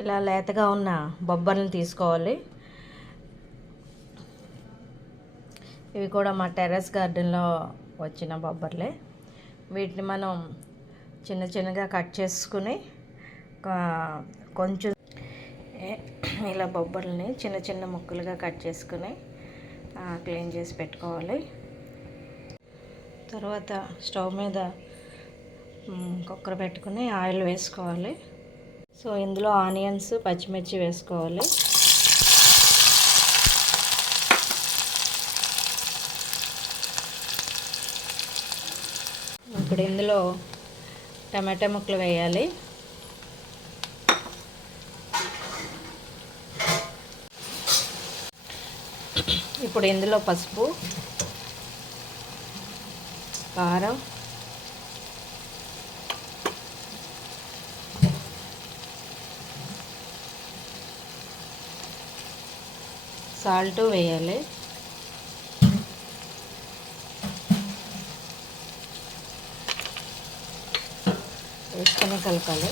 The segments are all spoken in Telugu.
ఇలా లేతగా ఉన్న బొబ్బర్లను తీసుకోవాలి. ఇవి కూడా మా టెర్రస్ గార్డెన్లో వచ్చిన బొబ్బర్లే. వీటిని మనం చిన్న చిన్నగా కట్ చేసుకుని కొంచెం ఇలా బొబ్బర్లని చిన్న చిన్న ముక్కలుగా కట్ చేసుకుని క్లీన్ చేసి పెట్టుకోవాలి. తర్వాత స్టవ్ మీద కుక్కర్ పెట్టుకుని ఆయిల్ వేసుకోవాలి. సో ఇందులో ఆనియన్స్, పచ్చిమిర్చి వేసుకోవాలి. ఇప్పుడు ఇందులో టమాటా ముక్కలు వేయాలి. ఇప్పుడు ఇందులో పసుపు, కారం, సాల్ట్ వేయాలి. వేసుకొని కలపాలి.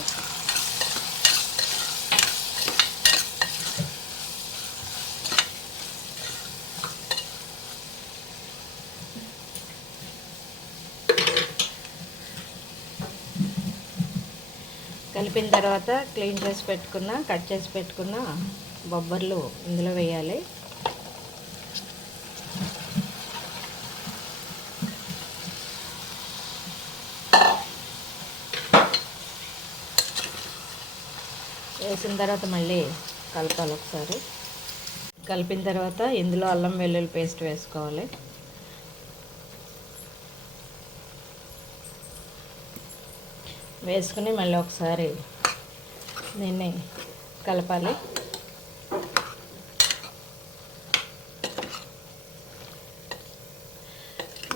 కలిపిన తర్వాత క్లీన్ చేసి పెట్టుకున్న, కట్ చేసి పెట్టుకున్న బొబ్బర్లు ఇందులో వేయాలి. వేసిన తర్వాత మళ్ళీ కలపాలి ఒకసారి. కలిపిన తర్వాత ఇందులో అల్లం వెల్లుల్లి పేస్ట్ వేసుకోవాలి. వేసుకుని మళ్ళీ ఒకసారి దీన్ని కలపాలి.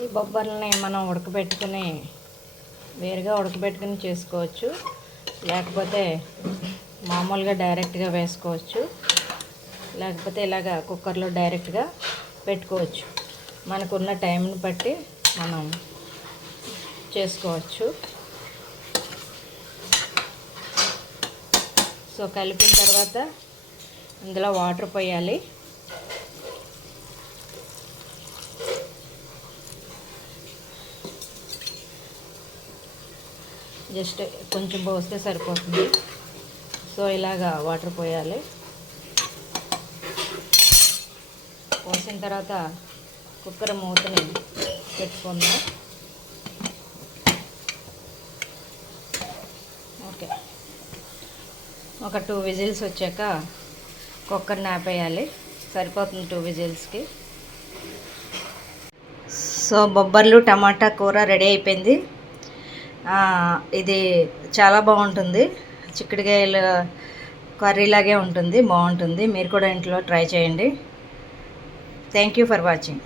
ఈ బొబ్బర్లని మనం వేరుగా ఉడకబెట్టుకుని చేసుకోవచ్చు, లేకపోతే మామూలుగా డైరెక్ట్గా వేసుకోవచ్చు, లేకపోతే ఇలాగ కుక్కర్లో డైరెక్ట్గా పెట్టుకోవచ్చు. మనకున్న టైంని బట్టి మనం చేసుకోవచ్చు. సో కలిపిన తర్వాత ఇందులో వాటర్ పోయాలి. జస్ట్ కొంచెం పోస్తే సరిపోతుంది. సో ఇలాగా వాటర్ పోయాలి. పోసిన తర్వాత కుక్కర్ మూతని పెట్టుకుందాం. ఓకే, ఒక 2 విజిల్స్ వచ్చాక కుక్కర్ని ఆపేయాలి. సరిపోతుంది 2 విజిల్స్కి. సో బొబ్బర్లు టమాటా కూర రెడీ అయిపోయింది. ఇది చాలా బాగుంటుంది. చిక్కుడుకాయల కర్రీలాగే ఉంటుంది, బాగుంటుంది. మీరు కూడా ఇంట్లో ట్రై చేయండి. Thank you for watching.